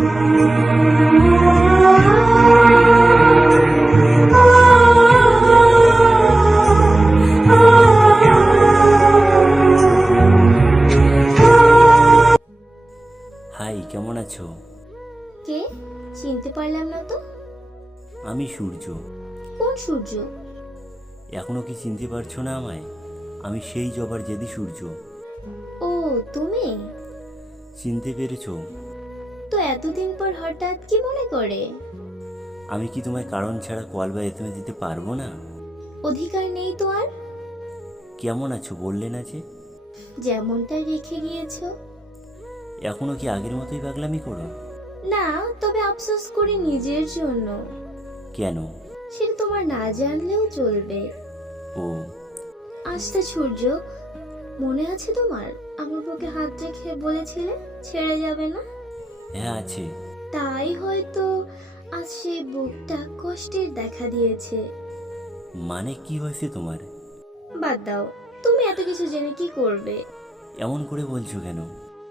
High, কেমন আছো? কে? চিনতে পারলাম না তো। আমি সূর্য। কোন সূর্য? এখনো কি চিনতে পারছো না আমায়? আমি সেই জবার জেদি সূর্য। ও, তুমি? চিনতে পেরেছো? তো এতদিন পর হঠাৎ কি মনে করে? আমি কি তোমায় কারণ ছাড়া কল বা এসএমএস দিতে পারবো না? অধিকার নেই তো আর? কেমন আছো বললে না যে? যেমনটা রেখে গিয়েছো। এখনো কি আগের মতোই পাগলামি করো? না, তবে আফসোস করি নিজের জন্য। কেন? সেটা তোমার না জানলেও চলবে। ও, আচ্ছা সূর্য, মনে আছে তোমার আমার বুকে হাত রেখে বলেছিলে ছেড়ে যাবে না? হ্যাঁ আছে। তাই হয়তো আজ সেই বুকটা কষ্টের দেখা দিয়েছে। মানে কি হয়েছে তোমার? বাদ দাও, তুমি এত কিছু জেনে কি করবে? এমন করে বলছো কেন?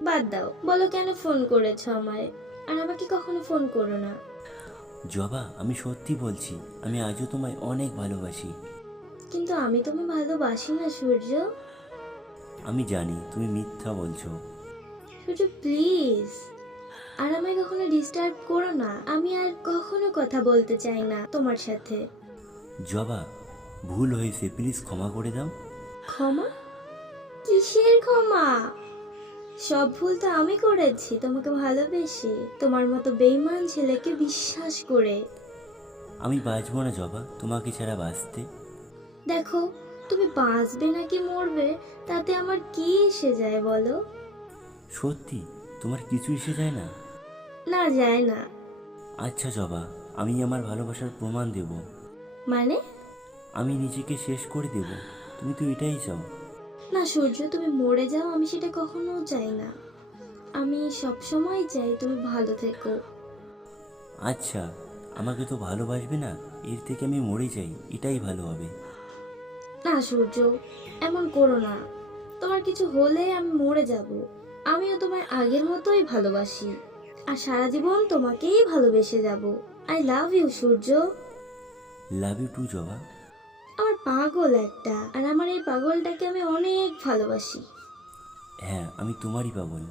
বাদ দাও, বলো কেন ফোন করেছো আমায়? আর আমাকে কখনো ফোন করো না। জবা, আমি সত্যি বলছি, আমি আজও তোমায় অনেক ভালোবাসি। কিন্তু আমি তোমায় ভালোবাসি না সূর্য। আমি জানি তুমি মিথ্যা বলছো। সূর্য প্লিজ, আর আমায় কখনো ডিস্টার্ব করো না। আমি আর কখনো কথা বলতে চাই না তোমার সাথে। জবা, ভুল হয়েছে, প্লিজ ক্ষমা করে দাও। ক্ষমা? কিসের ক্ষমা? সব ভুল তো আমি করেছি তোমাকে ভালোবেসে, তোমার মতো বেঈমান ছেলেকে বিশ্বাস করে। আমি বাঁচবো না জবা তোমাকে ছাড়া বাঁচতে। দেখো, তুমি বাঁচবে নাকি মরবে তাতে আমার কি এসে যায় বলো? সত্যি তোমার কিছু এসে যায় না? না, যায় না। আচ্ছা জবা, আমি আমার ভালোবাসার প্রমাণ দেব। মানে? আমি নিজেকে শেষ করে দেব। তুমি তো এটাই চাও। না সূর্য, তুমি মরে যাও, আমি সেটা কখনো চাই না। আমি সব সময় চাই তুমি ভালো থেকো। আচ্ছা, আমাকে তো ভালোবাসবে না, এর থেকে আমি মরে যাই, এটাই ভালো হবে। না সূর্য, এমন করো না। তোমার কিছু হলে আমি মরে যাব। আমিও তোমায় আগের মতোই ভালোবাসি, আর সারা জীবন তোমাকেই ভালোবেসে যাব। I love you Surya. Love you too Joba. আমার পাগল একটা, আর আমার এই পাগলটাকে আমি অনেক ভালোবাসি। হ্যাঁ, আমি তোমারই পাগল।